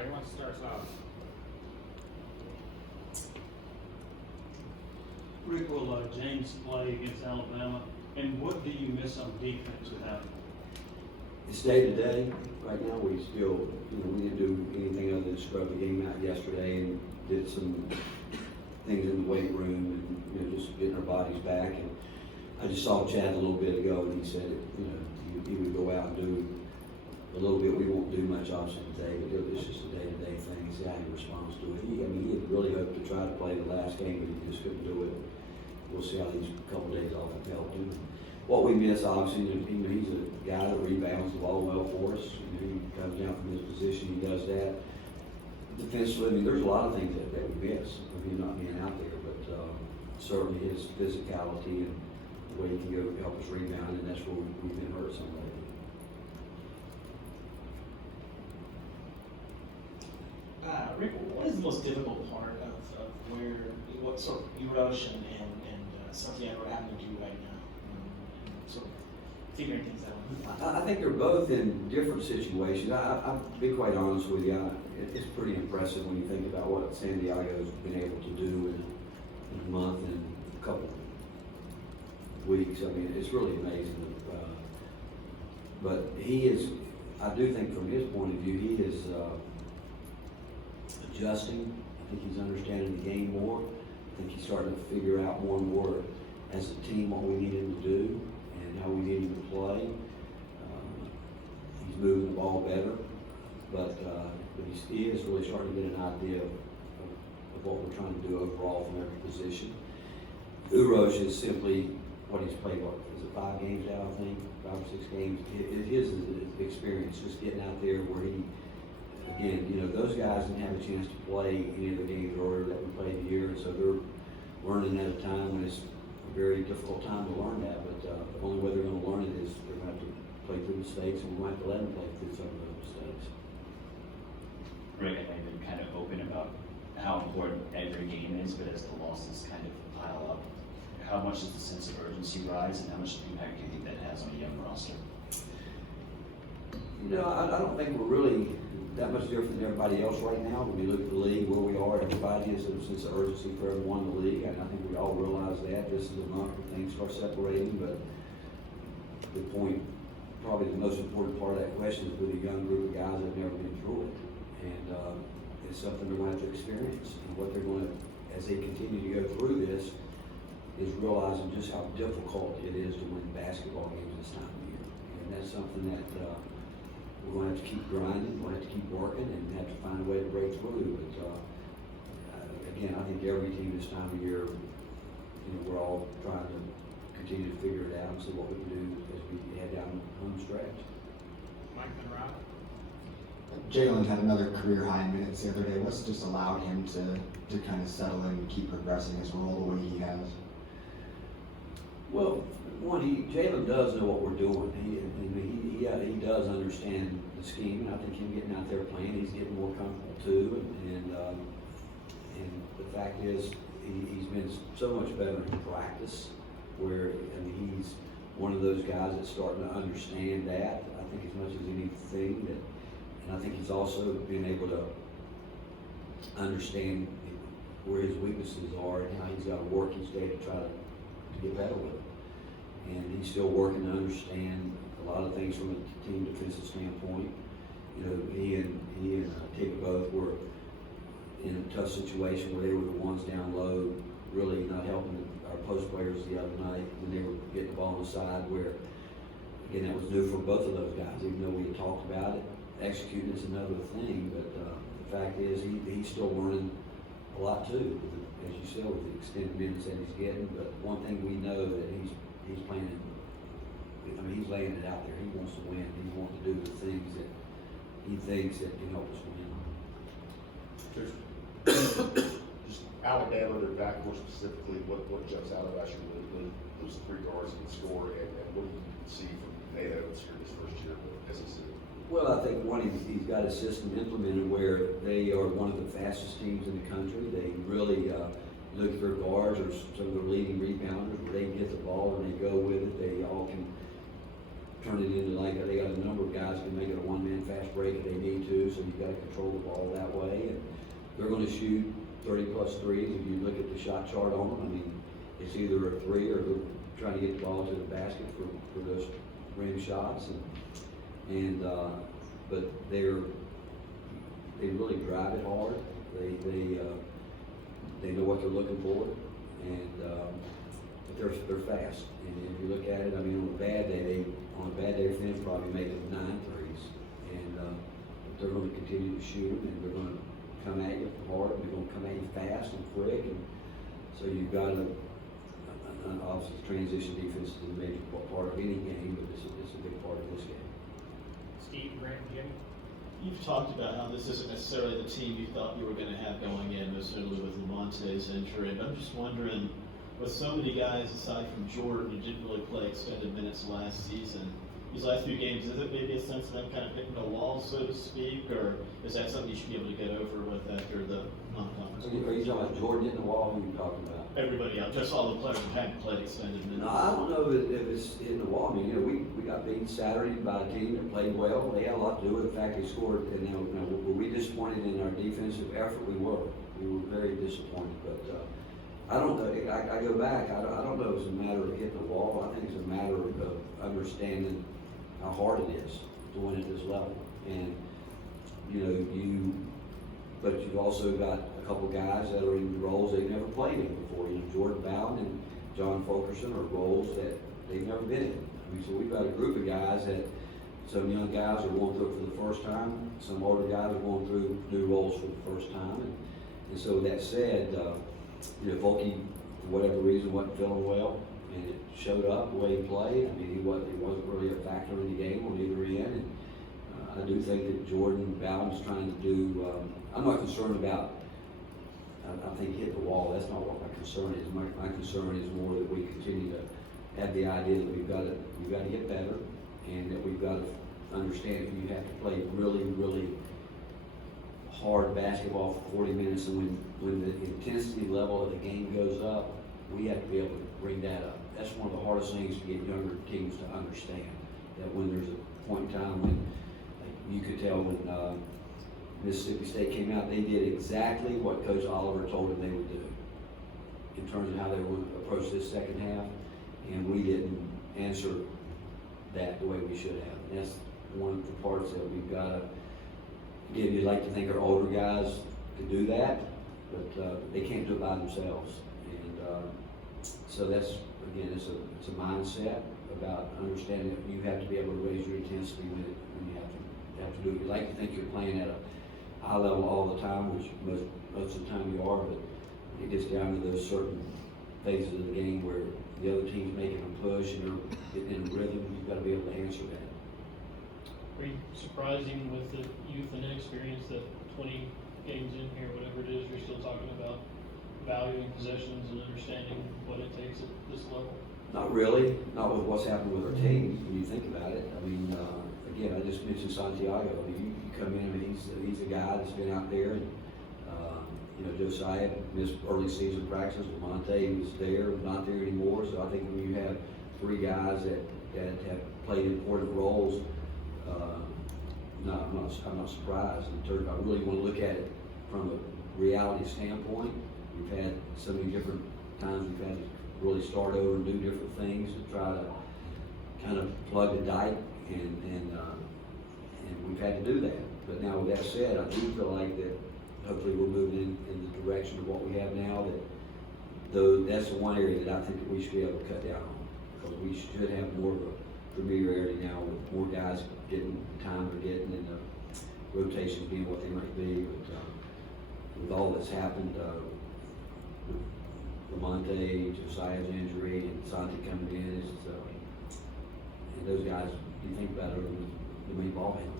right, who wants to start us off? Rick, will James play against Alabama? And what do you miss on defense without him? It's day to day. Right now, we still, we didn't do anything other than scrub the game out yesterday and did some things in the weight room and, just getting our bodies back. And I just saw Chad a little bit ago and he said, he would go out and do a little bit. We won't do much obviously today, but it's just a day-to-day thing. See how he responds to it. He had really hoped to try to play the last game, but he just couldn't do it. We'll see how these couple days off have helped him. What we miss, obviously, he's a guy that rebounds the ball well for us. He comes down from his position, he does that. Defensively, there's a lot of things that we miss of him not being out there, but certainly his physicality and the way he can go help us rebound, and that's where we've been hurt some lately. Rick, what is the most difficult part of what sort of erosion and something that would happen to you right now? Sort of figuring things out. I think they're both in different situations. I'll be quite honest with you. It's pretty impressive when you think about what San Diego's been able to do in a month and a couple of weeks. I mean, it's really amazing. But he is, I do think from his point of view, he is adjusting. I think he's understanding the game more. I think he's starting to figure out more and more as a team what we need him to do and how we need him to play. He's moving the ball better, but he is really starting to get an idea of what we're trying to do overall from every position. Urosh is simply what he's played, is it 5 games out, I think? 5 or 6 games. His experience, just getting out there where he, again, those guys didn't have a chance to play any of the games earlier that we played here, and so they're learning at a time when it's a very difficult time to learn that, but the only way they're going to learn it is they're going to have to play through mistakes, and we're going to have to let them play through some of those mistakes. Rick, I know you've been kind of open about how important every game is, but as the losses kind of pile up, how much does the sense of urgency rise, and how much impact do you think that has on a young roster? I don't think we're really that much different than everybody else right now. When you look at the league, where we are, everybody has a sense of urgency for everyone in the league, and I think we all realize that. This is a month where things start separating, but the point, probably the most important part of that question is with a young group of guys that have never been through it. And it's something they're going to have to experience. And what they're going to, as they continue to go through this, is realizing just how difficult it is to win basketball games this time of year. And that's something that we're going to have to keep grinding, we're going to have to keep working, and have to find a way to break through. But again, I think every team this time of year, we're all trying to continue to figure it out and see what we can do as we head down the home stretch. Mike Monroe? Jalen had another career high in minutes the other day. What's just allowed him to kind of settle in and keep progressing his role the way he has? Well, Jalen does know what we're doing. He does understand the scheme, and I think him getting out there playing, he's getting more comfortable too. And the fact is, he's been so much better in practice. Where he's one of those guys that's starting to understand that. I think as much as anything that, and I think he's also been able to understand where his weaknesses are and how he's got to work each day to try to get better with it. And he's still working to understand a lot of things from a team defensive standpoint. He and Tig both were in a tough situation where they were the ones down low, really not helping our post players the other night when they were getting the ball on the side, where, again, that was new for both of those guys, even though we had talked about it. Executing is another thing, but the fact is he's still learning a lot too, as you said, with the extended minutes that he's getting. But one thing we know that he's playing, he's laying it out there. He wants to win. He wants to do the things that he thinks that can help us win. Just Alabama, their backcourt specifically, what jumps out at you with those 3 guards can score, and what do you see from Nate Evans here this first year as a city? Well, I think he's got a system implemented where they are one of the fastest teams in the country. They really look at their guards or some of their leading rebounders where they can get the ball and they go with it. They all can turn it into like, they got a number of guys who can make it a one-man fast break if they need to, so you've got to control the ball that way. And they're gonna shoot 30-plus threes. If you look at the shot chart on them, I mean, it's either a three or they're trying to get the ball to the basket for those rim shots. But they really drive it hard. They know what they're looking for, but they're fast. And if you look at it, I mean, on a bad day, for them, probably make it 9 threes. And they're going to continue to shoot, and they're going to come at you hard, and they're going to come at you fast and quick. And so you've got obviously transition defense is a major part of any game, but it's a big part of this game. Steve, Grant, Jimmy? You've talked about how this isn't necessarily the team you thought you were going to have going in, most notably with Lamonte's injury. But I'm just wondering, with so many guys aside from Jordan who didn't really play extended minutes last season, these last few games, is it maybe a sense of them kind of hitting the wall, so to speak, or is that something you should be able to get over with after the non-conference? Are you talking about Jordan hitting the wall? Who are you talking about? Everybody else, just all the players who hadn't played extended minutes. No, I don't know if it's hitting the wall. I mean, we got beaten Saturday by a team that played well. They had a lot to do with the fact they scored. And were we disappointed in our defensive effort? We were. We were very disappointed. But I don't know. I go back. I don't know if it's a matter of hitting the wall. I think it's a matter of understanding how hard it is to win at this level. And but you've also got a couple guys that are in roles they've never played in before. Jordan Bowden and John Fulkerson are roles that they've never been in. I mean, so we've got a group of guys that some young guys are going through it for the first time. Some older guys are going through new roles for the first time. And so with that said, Volke, for whatever reason, wasn't feeling well, and it showed up the way he played. I mean, he wasn't really a factor in the game on either end. And I do think that Jordan Bowden's trying to do. I'm not concerned about. I think hit the wall. That's not what my concern is. My concern is more that we continue to have the idea that we've got to get better, and that we've got to understand that you have to play really, really hard basketball for 40 minutes, and when the intensity level of the game goes up, we have to be able to bring that up. That's one of the hardest things to get younger teams to understand. That when there's a point in time when, like you could tell when Mississippi State came out, they did exactly what Coach Oliver told them they would do in terms of how they would approach this second half, and we didn't answer that the way we should have. And that's one of the parts that we've got to give. You'd like to think our older guys could do that, but they can't do it by themselves. And so that's, again, it's a mindset about understanding that you have to be able to raise your intensity when you have to do it. You like to think you're playing at a high level all the time, which most of the time you are, but it gets down to those certain phases of the game where the other team's making a push and they're getting in a rhythm. You've got to be able to answer that. Are you surprising with the youth and inexperience that 20 games in here, whatever it is, you're still talking about valuing possessions and understanding what it takes at this level? Not really, not with what's happened with our team, when you think about it. I mean, again, I just mentioned Santiago. I mean, you come in, I mean, he's a guy that's been out there, and, Josiah missed early season practices. Lamonte was there, not there anymore. So I think when you have 3 guys that have played important roles, I'm not surprised. In terms, I really want to look at it from a reality standpoint. We've had so many different times we've had to really start over and do different things to try to kind of plug the dike, and we've had to do that. But now with that said, I do feel like that hopefully we're moving in the direction of what we have now, that's the one area that I think that we should be able to cut down on, because we should have more of a familiarity now with more guys getting the time they're getting and the rotations being what they might be. But with all that's happened, with Lamonte, Josiah's injury, and Santi coming in, and those guys, you think about it, the main ball handlers.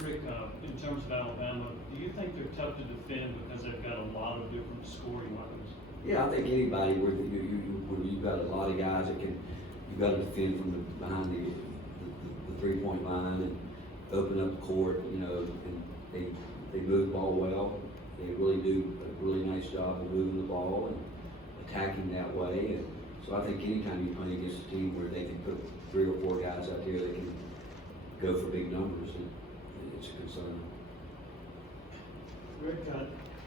Rick, in terms of Alabama, do you think they're tough to defend because they've got a lot of different scoring weapons? Yeah, I think anybody where you've got a lot of guys that you've got to defend from behind the 3-point line and open up the court, and they move the ball well. They really do a really nice job of moving the ball and attacking that way. And so I think anytime you play against a team where they can put 3 or 4 guys out there that can go for big numbers, and it's a concern. Rick,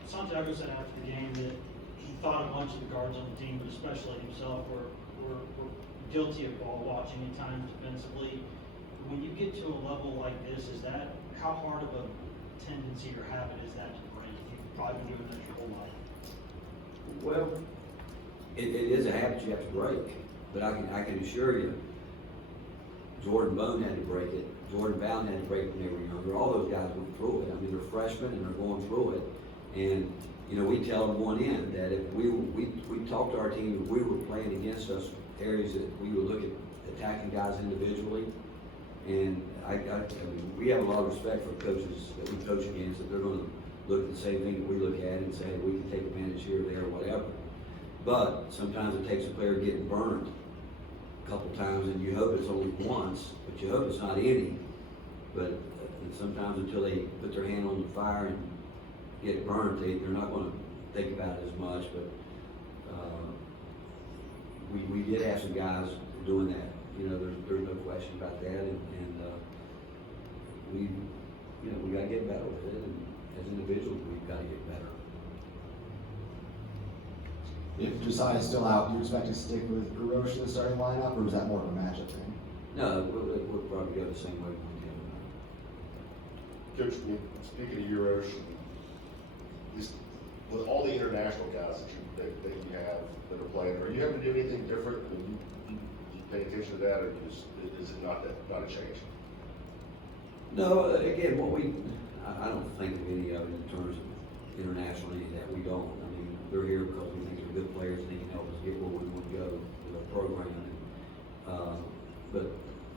Santiago said after the game that he thought a bunch of the guards on the team, but especially himself, were guilty of ball watching at times defensively. When you get to a level like this, how hard of a tendency or habit is that to break? You've probably been doing that your whole life. Well, it is a habit you have to break, but I can assure you, Jordan Bone had to break it. Jordan Bowden had to break it when they were younger. All those guys went through it. I mean, they're freshmen and they're going through it. And, you know, we tell them going in that if we talk to our team, if we were playing against us, areas that we would look at attacking guys individually. And I mean, we have a lot of respect for coaches that we coach against, that they're going to look at the same thing that we look at and say, hey, we can take advantage here, there, or whatever. But sometimes it takes a player getting burned a couple times, and you hope it's only once, but you hope it's not any. But sometimes until they put their hand on the fire and get burned, they're not going to think about it as much. But we did have some guys doing that. You know, there's no question about that, and we got to get better with it, and as individuals, we've got to get better. If Josiah's still out, do you expect to stick with Hiroshi in the starting lineup, or is that more of a matchup thing? No, we'll probably go the same way we Coach, speaking of Euros, with all the international guys that you have that are playing, are you having to do anything different? I mean, you pay attention to that, or is it not a change? No, again, I don't think of any of it in terms of international, any of that. We don't. I mean, they're here because we think they're good players and they can help us get where we want to go with our program. But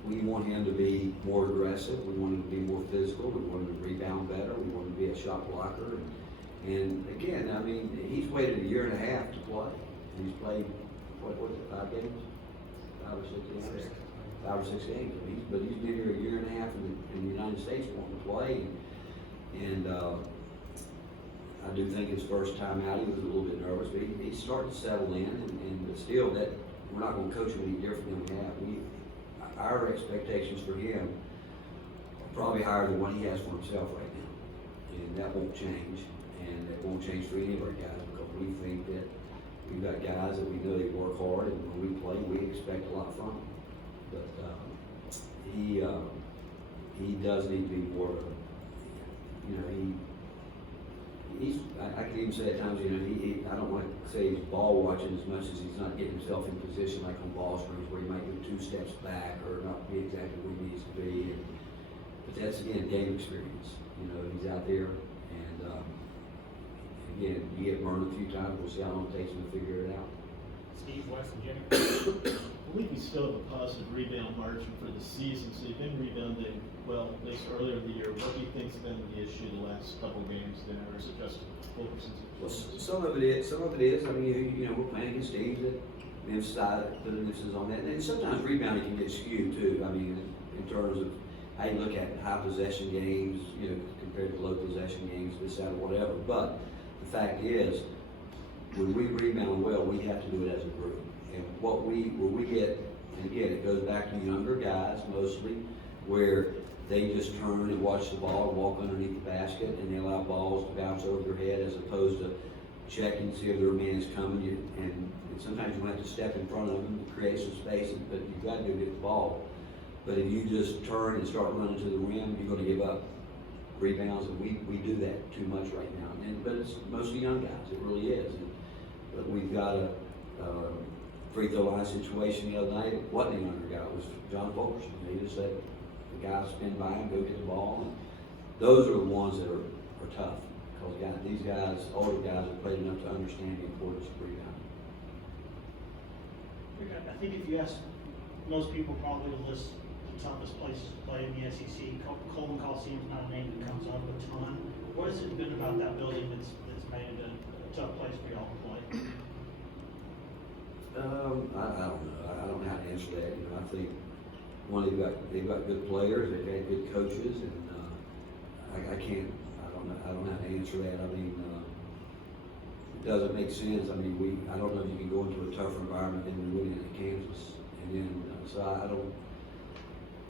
we want him to be more aggressive. We want him to be more physical. We want him to rebound better. We want him to be a shot blocker. And again, I mean, he's waited a year and a half to play. And he's played, what was it, 5 games? 5 or 6 games? 5 or 6 games. I mean, but he's been here a year and a half in the United States wanting to play. And I do think his first time out, he was a little bit nervous, but he's starting to settle in. But still, that we're not going to coach him any different than we have. Our expectations for him are probably higher than what he has for himself right now. And that won't change. And it won't change for any of our guys, because we think that we've got guys that we know they work hard, and when we play, we expect a lot from them. But he does need to be more of a, you know, I can even say at times, you know, I don't want to say he's ball watching as much as he's not getting himself in position like on ball screens where he might go 2 steps back or not be exactly where he needs to be. But that's, again, game experience. You know, he's out there, and again, you get burned a few times, we'll see how long it takes him to figure it out. Steve, Wes, and Jimmy. I believe you still have a positive rebound margin for the season, so you've been rebounding well, at least earlier in the year. What do you think's been the issue the last couple games there, or is it just full percentage? Well, some of it is. I mean, you know, we're playing against teams that emphasize, put emphasis on that. And sometimes rebounding can get skewed too. I mean, in terms of how you look at high possession games, you know, compared to low possession games, this, that, or whatever. But the fact is, when we rebound well, we have to do it as a group. And where we get, and again, it goes back to younger guys mostly, where they just turn and watch the ball and walk underneath the basket, and they allow balls to bounce over their head as opposed to checking to see if their man is coming. And sometimes you have to step in front of them to create some space, but you've got to go get the ball. But if you just turn and start running to the rim, you're going to give up rebounds, and we do that too much right now. But it's mostly young guys, it really is. But we've got a free throw line situation the other night. It wasn't a younger guy, it was John Fulkerson. He just said, the guys spin by him, go get the ball. And those are the ones that are tough, because these guys, older guys, have played enough to understand the importance of rebounding. I think if you ask most people, probably will list the toughest places to play in the SEC. Coleman Coliseum's not a name that comes up a ton. What has it been about that building that's made it a tough place for y'all to play? I don't know. I don't know how to answer that. You know, I think they've got good players, they've had good coaches, and I don't know how to answer that. I mean, it doesn't make sense. I mean, I don't know if you can go into a tougher environment than we went into Kansas, and then so I don't.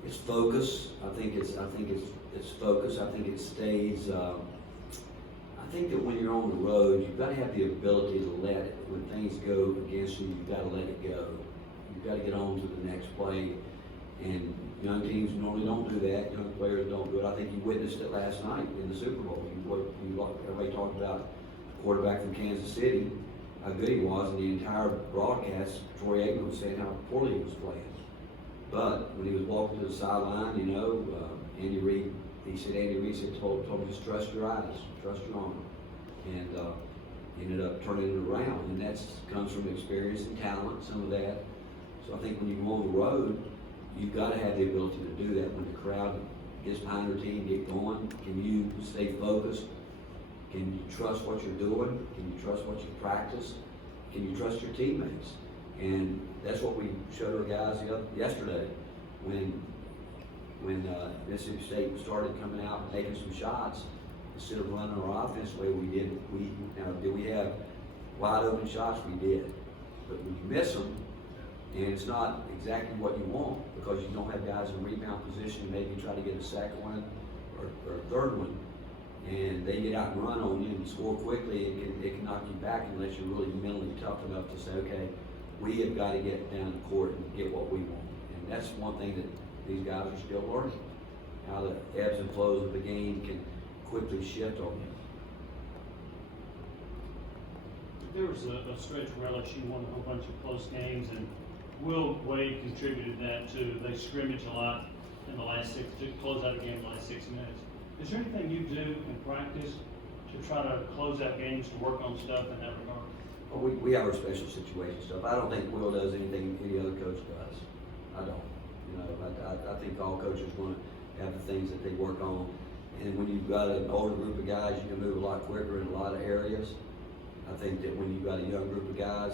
It's focus. I think it's focus. I think it stays, I think that when you're on the road, you've got to have the ability to let it, when things go against you, you've got to let it go. You've got to get on to the next play. And young teams normally don't do that. Young players don't do it. I think you witnessed it last night in the Super Bowl. Everybody talked about the quarterback from Kansas City, how good he was, and the entire broadcast, Troy Aikman was saying how poorly he was playing. But when he was walking to the sideline, Andy Reid told him just trust your eyes, trust your arm, and ended up turning it around. And that comes from experience and talent, some of that. So I think when you go on the road, you've got to have the ability to do that. When the crowd gets behind your team, get going, can you stay focused? Can you trust what you're doing? Can you trust what you practice? Can you trust your teammates? And that's what we showed our guys yesterday when Mississippi State started coming out and making some shots. Instead of running our offense the way we did, did we have wide open shots? We did. But when you miss them, and it's not exactly what you want because you don't have guys in rebound position, maybe try to get a second one or a third one, and they get out and run on you and score quickly, it can knock you back unless you're really mentally tough enough to say, okay, we have got to get down the court and get what we want. And that's one thing that these guys are still learning, how the ebbs and flows of the game can quickly shift on you. There was a stretch where LSU won a whole bunch of close games, and Will Wade contributed that too. They scrimmage a lot in the last to close out the game in the last 6 minutes. Is there anything you do in practice to try to close out games, to work on stuff in that regard? Well, we have our special situation stuff. I don't think Will does anything any other coach does. I don't. I think all coaches want to have the things that they work on. And when you've got an older group of guys, you can move a lot quicker in a lot of areas. I think that when you've got a young group of guys,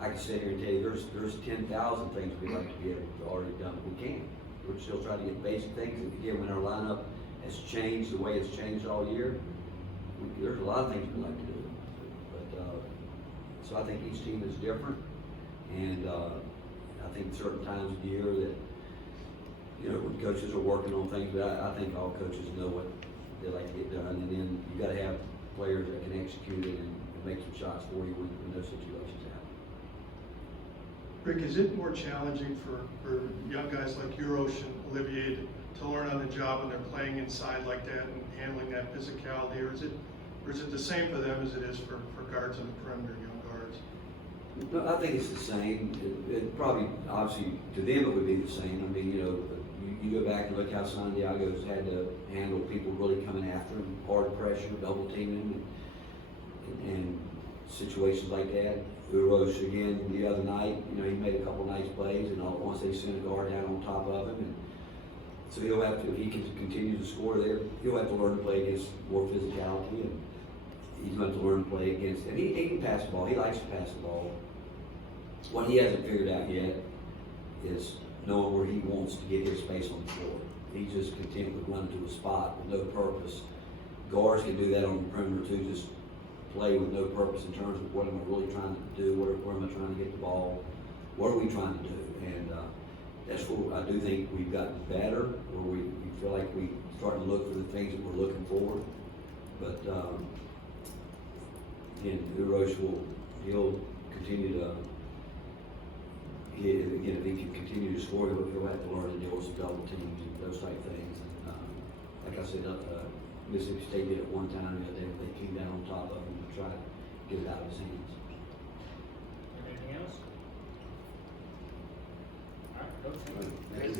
I can sit here and tell you there's 10,000 things we'd like to be able to already done. We can't. We're still trying to get basic things. And again, when our lineup has changed the way it's changed all year, there's a lot of things we'd like to do. But so I think each team is different, and I think certain times of the year that when coaches are working on things, but I think all coaches know what they like to get done, and then you got to have players that can execute it and make some shots for you when those situations happen. Rick, is it more challenging for young guys like Urosh and Olivier to learn on the job when they're playing inside like that and handling that physicality, or is it the same for them as it is for guards on the perimeter, young guards? No, I think it's the same. It probably, obviously, to them it would be the same. I mean, you go back and look how San Diego's had to handle people really coming after him, hard pressure, double teaming, and situations like that. Urosh, again, the other night, he made a couple nice plays, and all at once they sent a guard down on top of him. And so he'll have to, if he can continue to score there, he'll have to learn to play against more physicality, and he's going to have to learn to play against, and he can pass the ball. He likes to pass the ball. What he hasn't figured out yet is knowing where he wants to get his space on the floor. He's just content with running to a spot with no purpose. Guards can do that on the perimeter too, just play with no purpose in terms of what am I really trying to do, where am I trying to get the ball, what are we trying to do? And that's where I do think we've gotten better, where we feel like we starting to look for the things that we're looking for. But again, Urosh he'll continue to, if he can continue to score, he'll have to learn to deal with some double teams and those type things. And, like I said, Mississippi State did it one time the other day, they came down on top of him to try to get it out of his hands. Anything else? All right, Coach.